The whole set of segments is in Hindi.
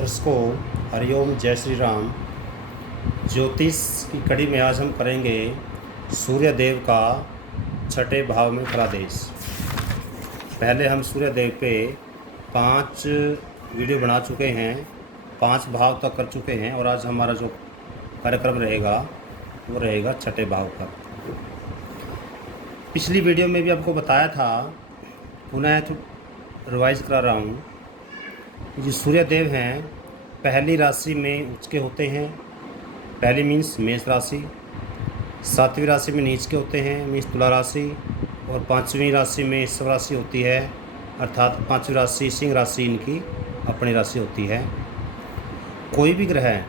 दर्शकों, हरिओम, जय श्री राम। ज्योतिष की कड़ी में आज हम करेंगे सूर्य देव का छठे भाव में फलादेश। पहले हम सूर्य देव पे 5 वीडियो बना चुके हैं, 5 भाव तक कर चुके हैं और आज हमारा जो कार्यक्रम रहेगा वो रहेगा छठे भाव पर। पिछली वीडियो में भी आपको बताया था, पुनः तो रिवाइज करा रहा हूँ। जो सूर्य देव हैं पहली राशि में उच्च के होते हैं। पहली मीन्स मेष राशि, 7वीं राशि में नीच के होते हैं मीन्स तुला राशि, और 5वीं राशि में वृषभ राशि होती है, अर्थात 5वीं राशि सिंह राशि इनकी अपनी राशि होती है। कोई भी ग्रह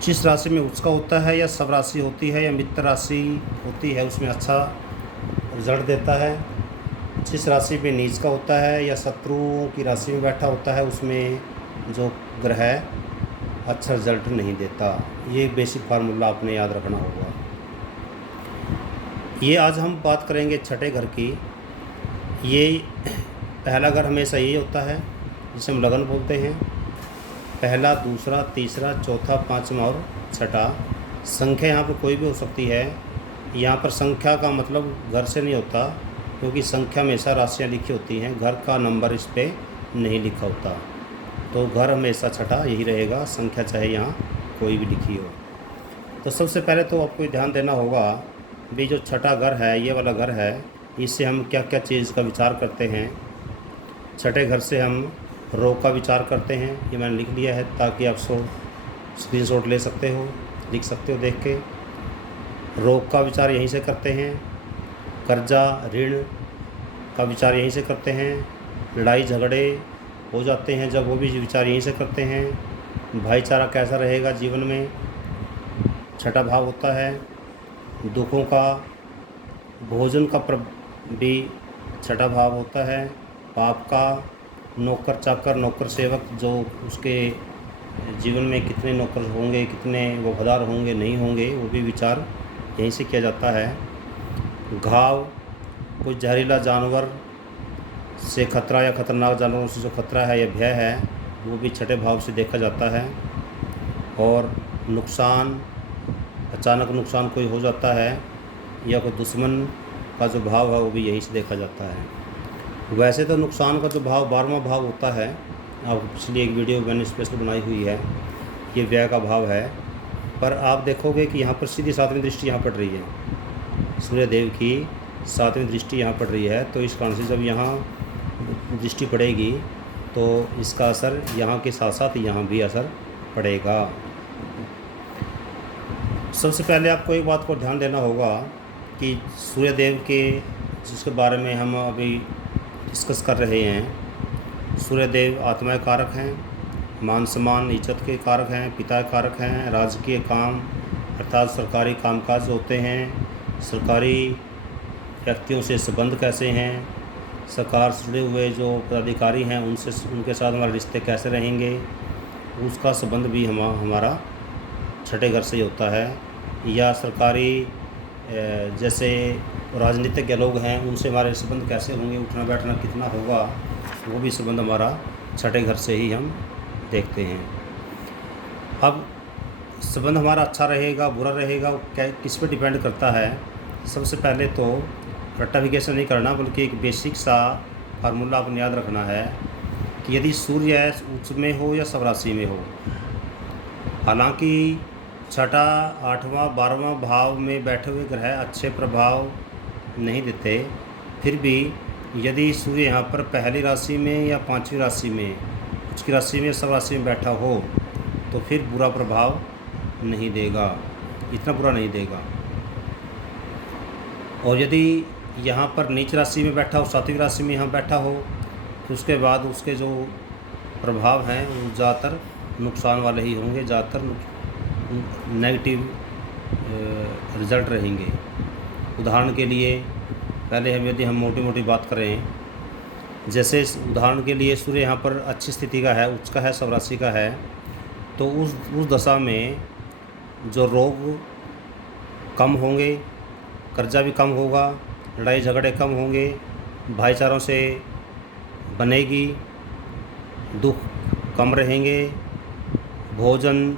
जिस राशि में उच्च का होता है या सब राशि होती है या मित्र राशि होती है उसमें अच्छा रिजल्ट देता है। जिस राशि में नीच का होता है या शत्रुओं की राशि में बैठा होता है उसमें जो ग्रह अच्छा रिजल्ट नहीं देता। ये बेसिक फार्मूला आपने याद रखना होगा। ये आज हम बात करेंगे छठे घर की। ये पहला घर हमेशा यही होता है जिसे हम लगन बोलते हैं। पहला, दूसरा, तीसरा, चौथा, 5वां और छठा। संख्या यहाँ पर कोई भी हो सकती है। यहाँ पर संख्या का मतलब घर से नहीं होता, क्योंकि संख्या हमेशा राशियाँ लिखी होती हैं, घर का नंबर इस पर नहीं लिखा होता। तो घर हमेशा छठा यही रहेगा, संख्या चाहे यहाँ कोई भी लिखी हो। तो सबसे पहले तो आपको ध्यान देना होगा भी जो छठा घर है, ये वाला घर है, इससे हम क्या क्या चीज़ का विचार करते हैं। छठे घर से हम रोग का विचार करते हैं। ये मैंने लिख लिया है ताकि आप स्क्रीनशॉट ले सकते हो, लिख सकते हो देख के। रोग का विचार यहीं से करते हैं। कर्जा ऋण का विचार यहीं से करते हैं। लड़ाई झगड़े हो जाते हैं जब, वो भी विचार यहीं से करते हैं। भाईचारा कैसा रहेगा जीवन में, छठा भाव होता है। दुखों का, भोजन का भी छठा भाव होता है। पाप का, नौकर चाकर, नौकर सेवक, जो उसके जीवन में कितने नौकर होंगे, कितने वफादार होंगे, नहीं होंगे, वो भी विचार यहीं से किया जाता है। घाव, कोई जहरीला जानवर से खतरा या खतरनाक जानवरों से जो खतरा है या भय है, वो भी छठे भाव से देखा जाता है। और नुकसान, अचानक नुकसान कोई हो जाता है या कोई दुश्मन का जो भाव है वो भी यहीं से देखा जाता है। वैसे तो नुकसान का जो भाव 12वां भाव होता है, अब पिछली एक वीडियो मैंने स्पेशल बनाई हुई है, ये व्यय का भाव है। पर आप देखोगे कि यहाँ पर सीधी 7वीं दृष्टि यहाँ पड़ रही है, सूर्य देव की 7वीं दृष्टि यहाँ पड़ रही है। तो इस कारण से जब यहाँ दृष्टि पड़ेगी तो इसका असर यहाँ के साथ साथ यहाँ भी असर पड़ेगा। सबसे पहले आपको एक बात को ध्यान देना होगा कि सूर्य देव के जिसके बारे में हम अभी डिस्कस कर रहे हैं, सूर्य देव आत्मा के कारक हैं, मान सम्मान इज्जत के कारक हैं, पिता के कारक हैं, राजकीय काम अर्थात सरकारी कामकाज होते हैं, सरकारी व्यक्तियों से संबंध कैसे हैं, सरकार से जुड़े हुए जो पदाधिकारी हैं उनसे, उनके साथ हमारे रिश्ते कैसे रहेंगे, उसका संबंध भी हमारा छठे घर से ही होता है। या सरकारी जैसे राजनीतिज्ञ लोग हैं उनसे हमारे संबंध कैसे होंगे, उठना बैठना कितना होगा, वो भी संबंध हमारा छठे घर से ही हम देखते हैं। अब संबंध हमारा अच्छा रहेगा बुरा रहेगा क्या, किस पे डिपेंड करता है। सबसे पहले तो रट्टाफिकेशन नहीं करना, बल्कि एक बेसिक सा फार्मूला आपने याद रखना है कि यदि सूर्य उच्च में हो या सब राशि में हो, हालांकि छठा, 8वां, 12वां भाव में बैठे हुए ग्रह अच्छे प्रभाव नहीं देते, फिर भी यदि सूर्य यहाँ पर पहली राशि में या 5वीं राशि में, उच्च की राशि में, सब राशि में बैठा हो तो फिर बुरा प्रभाव नहीं देगा, इतना बुरा नहीं देगा। और यदि यहाँ पर नीच राशि में बैठा हो, 7वीं राशि में यहाँ बैठा हो, तो उसके बाद उसके जो प्रभाव हैं वो ज़्यादातर नुकसान वाले ही होंगे, ज़्यादातर नेगेटिव रिज़ल्ट रहेंगे। उदाहरण के लिए पहले यदि हम मोटी मोटी बात करें, जैसे उदाहरण के लिए सूर्य यहाँ पर अच्छी स्थिति का है, उच्च का है, सब राशि का है, तो उस दशा में जो रोग कम होंगे, कर्जा भी कम होगा, लड़ाई झगड़े कम होंगे, भाईचारों से बनेगी, दुख कम रहेंगे, भोजन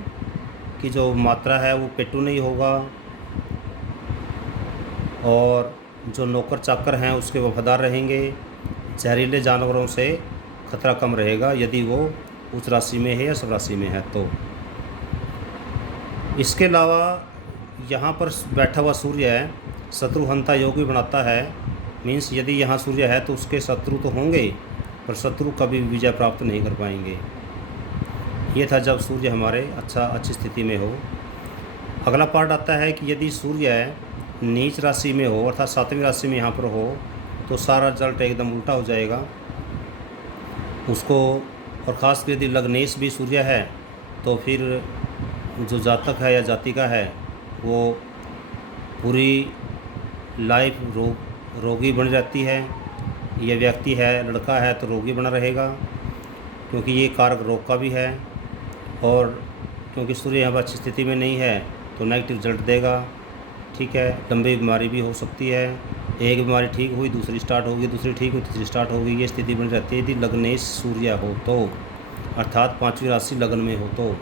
की जो मात्रा है वो पेटू नहीं होगा, और जो नौकर चाकर हैं उसके वफादार रहेंगे। जहरीले जानवरों से खतरा कम रहेगा यदि वो उच्च राशि में है या सब राशि में है तो। इसके अलावा यहाँ पर बैठा हुआ सूर्य है शत्रुहंता योग भी बनाता है। मीन्स यदि यहाँ सूर्य है तो उसके शत्रु तो होंगे पर शत्रु कभी विजय प्राप्त नहीं कर पाएंगे। ये था जब सूर्य हमारे अच्छी स्थिति में हो। अगला पार्ट आता है कि यदि सूर्य नीच राशि में हो अर्थात 7वीं राशि में यहाँ पर हो तो सारा रिजल्ट एकदम उल्टा हो जाएगा उसको। और ख़ासकर यदि लग्नेश भी सूर्य है तो फिर जो जातक है या जातिका है वो पूरी लाइफ रोगी बनी रहती है। यह व्यक्ति है लड़का है तो रोगी बना रहेगा क्योंकि ये कारक रोग का भी है, और क्योंकि सूर्य यहाँ पर अच्छी स्थिति में नहीं है तो नेगेटिव रिजल्ट देगा। ठीक है, लंबी बीमारी भी हो सकती है। एक बीमारी ठीक हुई दूसरी स्टार्ट होगी, दूसरी ठीक हुई तीसरी स्टार्ट होगी, ये स्थिति बनी रहती है यदि लग्नेश सूर्य हो तो, अर्थात 5वीं राशि लगन में हो तो।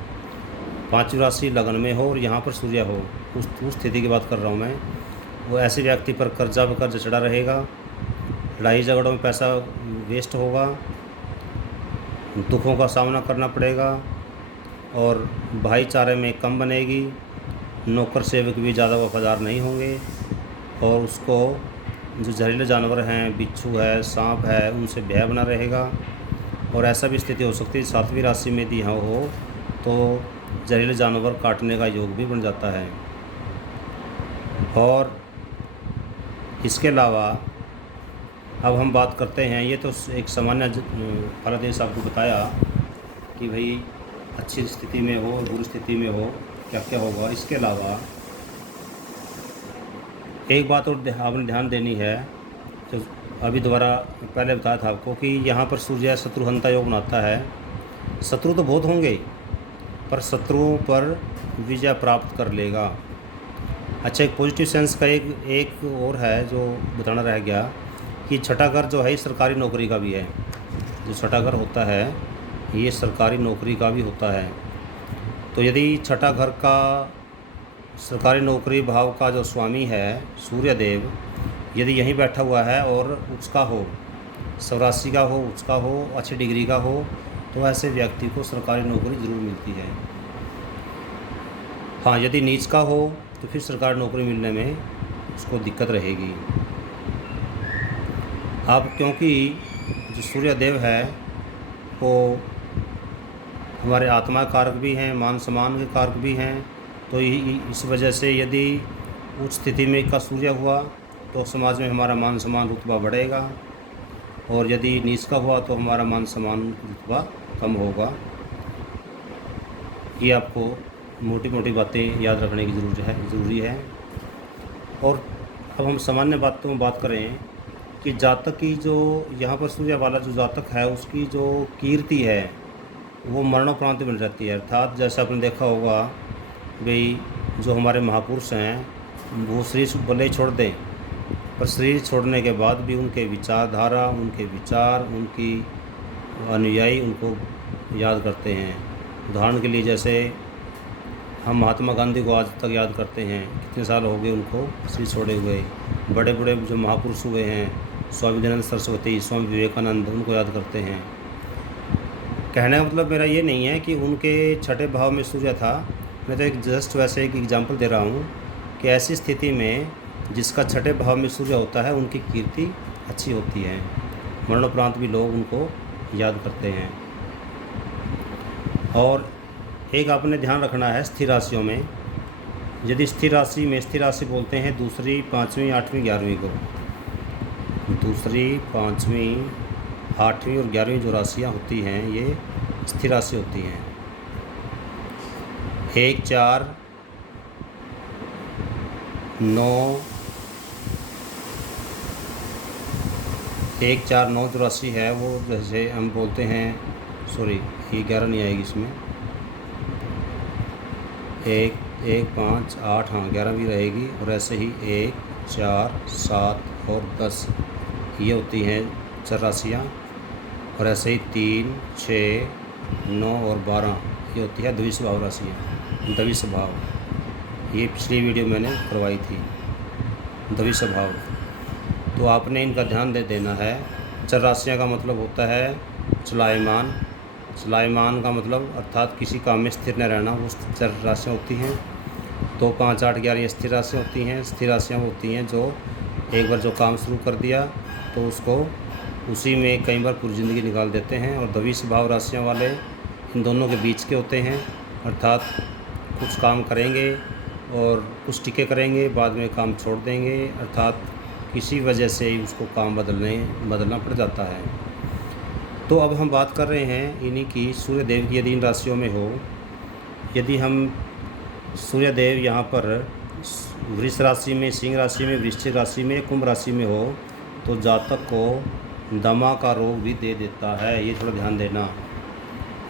5वीं राशि लगन में हो और यहाँ पर सूर्य हो, उस स्थिति की बात कर रहा हूँ मैं। वो ऐसे व्यक्ति पर कर्जा व कर्ज चढ़ा रहेगा, लड़ाई झगड़ों में पैसा वेस्ट होगा, दुखों का सामना करना पड़ेगा, और भाईचारे में कम बनेगी, नौकर सेवक भी ज़्यादा वफादार नहीं होंगे, और उसको जो जहरीले जानवर हैं बिच्छू है सांप है उनसे भय बना रहेगा। और ऐसा भी स्थिति हो सकती है 7वीं राशि में यदि यहाँ हो तो जहरीले जानवर काटने का योग भी बन जाता है। और इसके अलावा अब हम बात करते हैं, ये तो एक सामान्य फलादेश आपको बताया कि भाई अच्छी स्थिति में हो बुरी स्थिति में हो क्या क्या होगा। इसके अलावा एक बात और आपने ध्यान देनी है, तो अभी दोबारा पहले बताया था आपको कि यहाँ पर सूर्य शत्रुहंता योग बनाता है। शत्रु तो बहुत होंगे पर शत्रुओं पर विजय प्राप्त कर लेगा। अच्छा, एक पॉजिटिव सेंस का एक और है जो बताना रह गया कि छठा घर जो है सरकारी नौकरी का भी है। जो छठा घर होता है ये सरकारी नौकरी का भी होता है। तो यदि छठा घर का सरकारी नौकरी भाव का जो स्वामी है सूर्यदेव यदि यहीं बैठा हुआ है और उसका हो, स्वराशि का हो, उसका हो, अच्छी डिग्री का हो, तो ऐसे व्यक्ति को सरकारी नौकरी ज़रूर मिलती है। हाँ, यदि नीच का हो तो फिर सरकारी नौकरी मिलने में उसको दिक्कत रहेगी। अब क्योंकि जो सूर्यदेव है वो हमारे आत्मा कारक भी हैं, मान सम्मान के कारक भी हैं, तो इस वजह से यदि उच्च स्थिति में का सूर्य हुआ तो समाज में हमारा मान सम्मान रुतबा बढ़ेगा, और यदि नीच का हुआ तो हमारा मान सम्मान रुतबा कम होगा। ये आपको मोटी मोटी बातें याद रखने की ज़रूरी है। और अब हम सामान्य बातों में बात करें कि जातक की जो यहाँ पर सूर्य वाला जो जातक है उसकी जो कीर्ति है वो मरणोपरांत बन जाती है। अर्थात जैसा आपने देखा होगा भाई जो हमारे महापुरुष हैं वो शरीर भले ही छोड़ दें पर शरीर छोड़ने के बाद भी उनके विचारधारा, उनके विचार, उनकी अनुयायी उनको याद करते हैं। उदाहरण के लिए जैसे हम महात्मा गांधी को आज तक याद करते हैं, कितने साल हो गए उनको शरीर छोड़े हुए। बड़े बड़े जो महापुरुष हुए हैं स्वामी दयानंद सरस्वती, स्वामी विवेकानंद, उनको याद करते हैं। कहने का मतलब मेरा ये नहीं है कि उनके छठे भाव में सूर्य था, मैं तो एक जस्ट वैसे एक एग्जांपल दे रहा हूँ कि ऐसी स्थिति में जिसका छठे भाव में सूर्य होता है उनकी कीर्ति अच्छी होती है, मरणोपरांत भी लोग उनको याद करते हैं। और एक आपने ध्यान रखना है स्थिर राशियों में, यदि स्थिर राशि बोलते हैं दूसरी, पाँचवीं, आठवीं, 11वीं को। दूसरी, पाँचवीं, 8वीं और 11वीं जो राशियाँ होती हैं ये स्थिर राशि होती हैं। 1, 4, 9, 1, 4, 9 जो राशि है वो जैसे हम बोलते हैं, सॉरी ये 11 नहीं आएगी इसमें, 1, 5, 8, हाँ 11 भी रहेगी। और ऐसे ही 1, 4, 7 और 10 ये होती हैं 4 राशियाँ। और ऐसे ही 3, 6, 9 और 12 ये होती है द्विज स्वभाव राशियाँ। द्विज स्वभाव ये पिछली वीडियो मैंने करवाई थी। द्विज स्वभाव तो आपने इनका ध्यान दे देना है। चर राशियाँ का मतलब होता है चलायमान। चलायमान का मतलब अर्थात किसी काम में स्थिर न रहना, वो चर राशियाँ होती हैं। 2, 5, 8, 11 ये स्थिर राशियाँ होती हैं। स्थिर राशियाँ होती हैं जो एक बार जो काम शुरू कर दिया तो उसको उसी में कई बार पूरी ज़िंदगी निकाल देते हैं। और द्विज स्वभाव राशियाँ वाले इन दोनों के बीच के होते हैं, अर्थात कुछ काम करेंगे और कुछ टिके करेंगे, बाद में काम छोड़ देंगे, अर्थात किसी वजह से ही उसको काम बदलना पड़ जाता है। तो अब हम बात कर रहे हैं इन्हीं की सूर्य देव की। यदि इन राशियों में हो, यदि हम सूर्य देव यहाँ पर वृष राशि में, सिंह राशि में, वृश्चिक राशि में, कुंभ राशि में हो तो जातक को दमा का रोग भी दे देता है। ये थोड़ा ध्यान देना,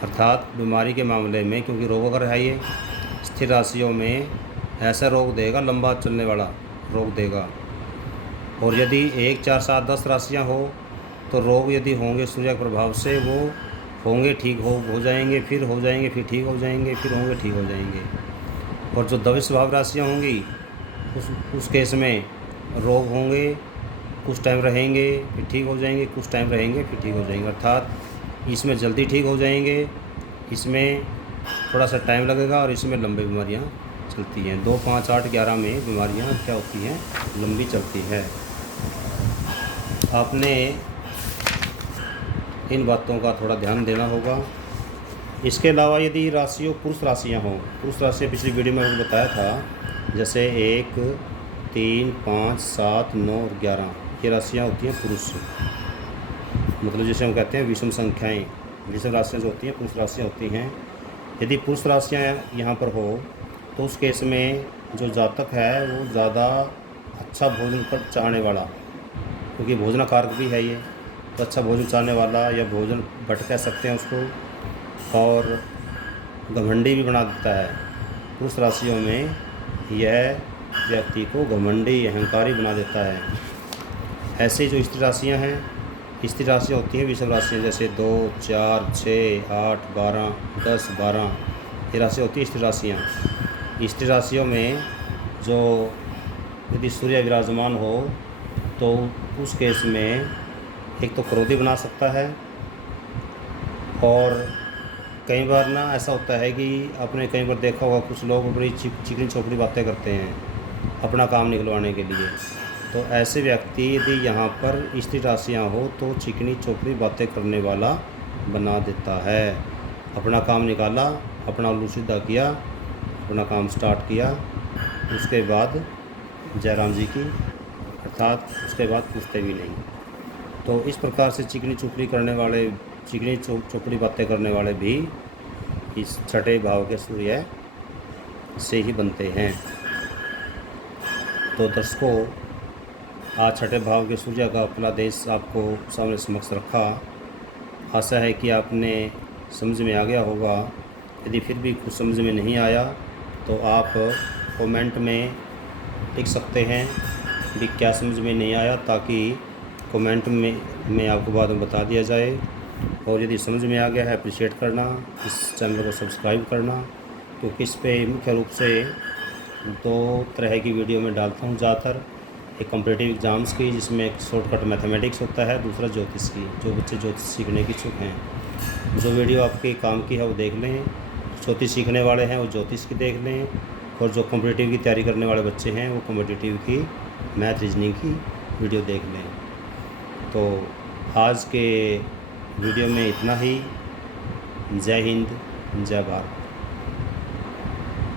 अर्थात बीमारी के मामले में, क्योंकि रोग अगर है ये स्थिर राशियों में ऐसा रोग देगा, लंबा चलने वाला रोग देगा। और यदि 1, 4, 7, 10 राशियाँ हो तो रोग यदि होंगे सूर्य के प्रभाव से वो होंगे, ठीक हो जाएंगे, फिर हो जाएंगे, फिर ठीक हो जाएंगे, फिर होंगे, ठीक हो जाएंगे। और जो द्विज स्वभाव राशियाँ होंगी उस केस में रोग होंगे, कुछ टाइम रहेंगे, फिर ठीक हो जाएंगे, कुछ टाइम रहेंगे, फिर ठीक हो जाएंगे। अर्थात इसमें जल्दी ठीक हो जाएंगे, इसमें थोड़ा सा टाइम लगेगा और इसमें लंबी बीमारियाँ चलती हैं। 2, 5, 8, 11 में बीमारियाँ क्या होती हैं, लंबी चलती है। आपने इन बातों का थोड़ा ध्यान देना होगा। इसके अलावा यदि राशियों पुरुष राशियाँ हों, पुरुष राशियाँ पिछली वीडियो में मैंने बताया था, जैसे 1, 3, 5, 7, 9 और 11 ये राशियाँ होती हैं पुरुष, मतलब जिसे हम कहते हैं विषम संख्याएँ। विषम राशियाँ जो होती हैं पुरुष राशियाँ होती हैं। यदि पुरुष राशियाँ यहाँ पर हो तो उस केस में जो जातक है वो ज़्यादा अच्छा भोजन पर चाहने वाला, क्योंकि भोजनाकारक भी है ये, तो अच्छा भोजन चाहने वाला या भोजन भट्ट कह सकते हैं उसको, और घमंडी भी बना देता है। पुरुष राशियों में यह व्यक्ति को घमंडी, अहंकारी बना देता है। ऐसे जो स्त्री राशियाँ हैं, स्त्री राशियाँ होती हैं विषम राशियाँ, जैसे 2, 4, 6, 8, 12, 10, 12 ये राशियाँ होती हैं स्त्री राशियाँ। स्त्री राशियों में जो यदि सूर्य विराजमान हो तो उस केस में एक तो क्रोधी बना सकता है, और कई बार ना ऐसा होता है कि आपने कई बार देखा होगा कुछ लोग बड़ी चिकनी चौकड़ी बातें करते हैं अपना काम निकलवाने के लिए। तो ऐसे व्यक्ति यदि यहाँ पर स्त्री राशियाँ हो तो चिकनी चौकड़ी बातें करने वाला बना देता है। अपना काम निकाला, अपना उल्लू सीधा किया, अपना काम स्टार्ट किया, उसके बाद जयराम जी की, अर्थात उसके बाद पूछते भी नहीं। तो इस प्रकार से चिकनी चौकड़ी करने वाले, चिकनी चौकड़ी बातें करने वाले भी इस छठे भाव के सूर्य से ही बनते हैं। तो दर्शकों, आज छठे भाव के सूर्य का फलादेश आपको सामने समक्ष रखा। आशा है कि आपने समझ में आ गया होगा। यदि फिर भी कुछ समझ में नहीं आया तो आप कमेंट में लिख सकते हैं कि क्या समझ में नहीं आया, ताकि कमेंट में आपको बाद में बता दिया जाए। और यदि समझ में आ गया है अप्रिशिएट करना, इस चैनल को सब्सक्राइब करना, क्योंकि इस पे मुख्य रूप से 2 तरह की वीडियो में डालता हूँ ज़्यादातर। एक कॉम्पिटिटिव एग्ज़ाम्स की, जिसमें एक शॉर्टकट मैथमेटिक्स होता है, दूसरा ज्योतिष की, जो बच्चे ज्योतिष सीखने की इच्छुक हैं। जो वीडियो आपके काम की है वो देख लें, ज्योतिष सीखने वाले हैं वो ज्योतिष की देख लें, और जो कॉम्पिटिटिव की तैयारी करने वाले बच्चे हैं वो कॉम्पिटिटिव की मैथ रीजनिंग की वीडियो देख लें। तो आज के वीडियो में इतना ही। जय हिंद, जय भारत।